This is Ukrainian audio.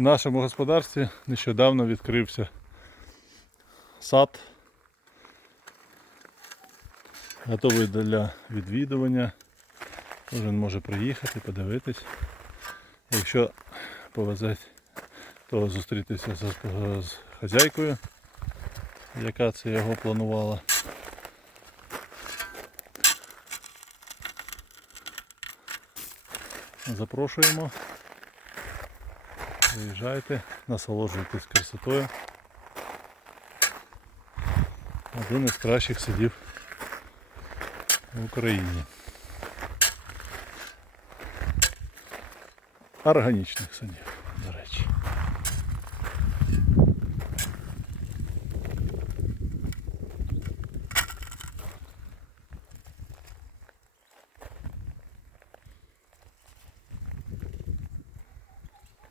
В нашому господарстві нещодавно відкрився сад. Готовий для відвідування. Кожен може приїхати, подивитись. Якщо повезе, то зустрітися з, з хазяйкою, яка це його планувала. Запрошуємо. Приїжджайте, насолоджуйтесь красотою. Один із кращих садів в Україні. Органічних садів, до речі.